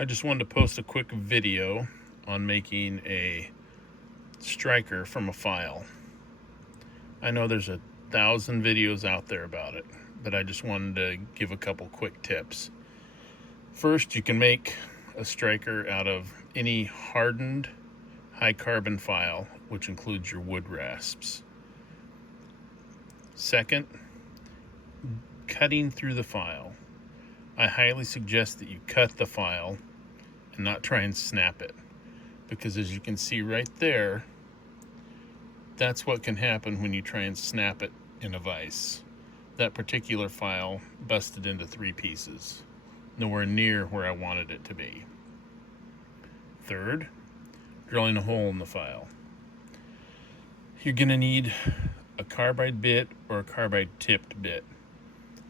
I just wanted to post a quick video on making a striker from a file. I know there's 1,000 videos out there about it, but I just wanted to give a couple quick tips. First, you can make a striker out of any hardened high carbon file, which includes your wood rasps. Second, cutting through the file. I highly suggest that you cut the file and not try and snap it, because as you can see right there, that's what can happen when you try and snap it in a vise. That particular file busted into 3 pieces, nowhere near where I wanted it to be. Third, drilling a hole in the file. You're going to need a carbide bit or a carbide tipped bit.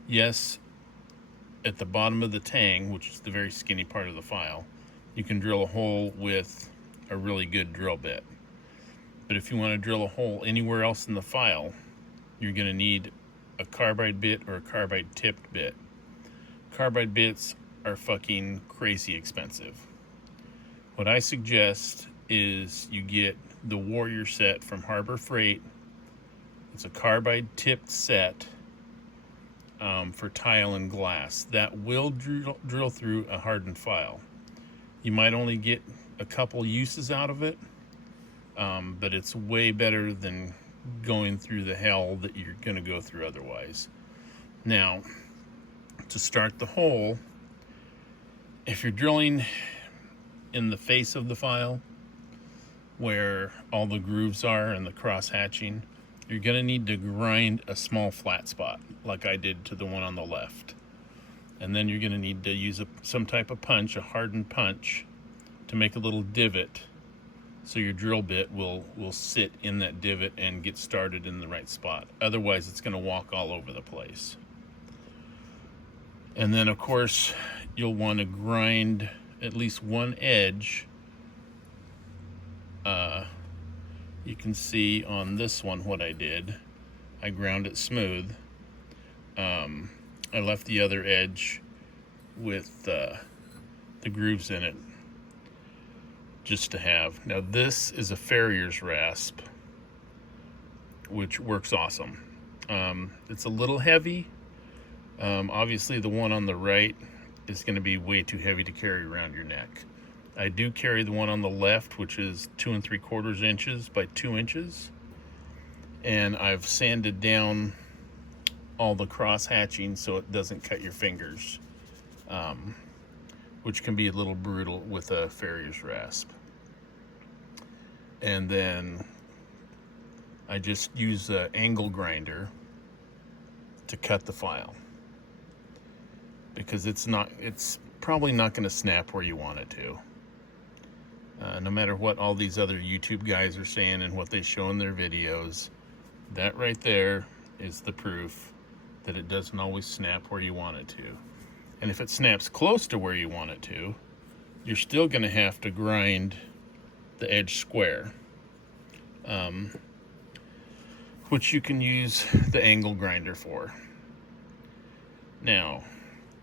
Yes, at the bottom of the tang, which is the very skinny part of the file, you can drill a hole with a really good drill bit. But if you want to drill a hole anywhere else in the file, you're going to need a carbide bit or a carbide tipped bit. Carbide bits are fucking crazy expensive. What I suggest is you get the Warrior set from Harbor Freight. It's a carbide tipped set for tile and glass. That will drill through a hardened file. You might only get a couple uses out of it, but it's way better than going through the hell that you're going to go through otherwise. Now, to start the hole, if you're drilling in the face of the file where all the grooves are and the cross hatching, you're going to need to grind a small flat spot like I did to the one on the left. And then you're going to need to use some type of punch, a hardened punch, to make a little divot so your drill bit will sit in that divot and get started in the right spot. Otherwise, it's going to walk all over the place. And then, of course, you'll want to grind at least one edge. You can see on this one what I did. I ground it smooth. I left the other edge with the grooves in it just to have. Now this is a farrier's rasp, which works awesome. It's a little heavy. Obviously the one on the right is going to be way too heavy to carry around your neck. I do carry the one on the left, which is 2 3/4 inches by 2 inches. And I've sanded down all the cross hatching so it doesn't cut your fingers, which can be a little brutal with a farrier's rasp. And then I just use an angle grinder to cut the file, because it's probably not going to snap where you want it to. No matter what all these other YouTube guys are saying and what they show in their videos, that right there is the proof that it doesn't always snap where you want it to. And if it snaps close to where you want it to, you're still going to have to grind the edge square, which you can use the angle grinder for. Now,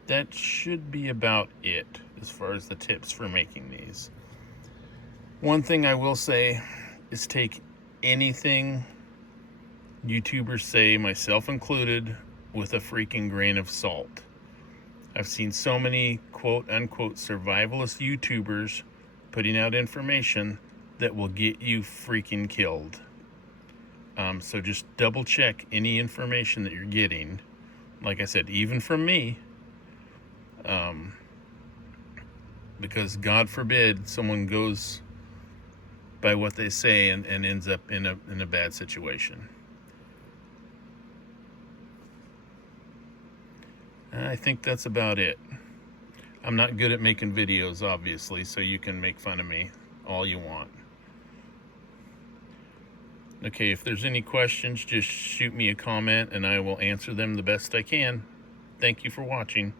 that should be about it as far as the tips for making these. One thing I will say is take anything YouTubers say, myself included, with a freaking grain of salt. I've seen so many quote-unquote survivalist YouTubers putting out information that will get you freaking killed. So just double check any information that you're getting. Like I said, even from me, because God forbid someone goes by what they say and ends up in a bad situation. I think that's about it. I'm not good at making videos, obviously, so you can make fun of me all you want. Okay, if there's any questions, just shoot me a comment and I will answer them the best I can. Thank you for watching.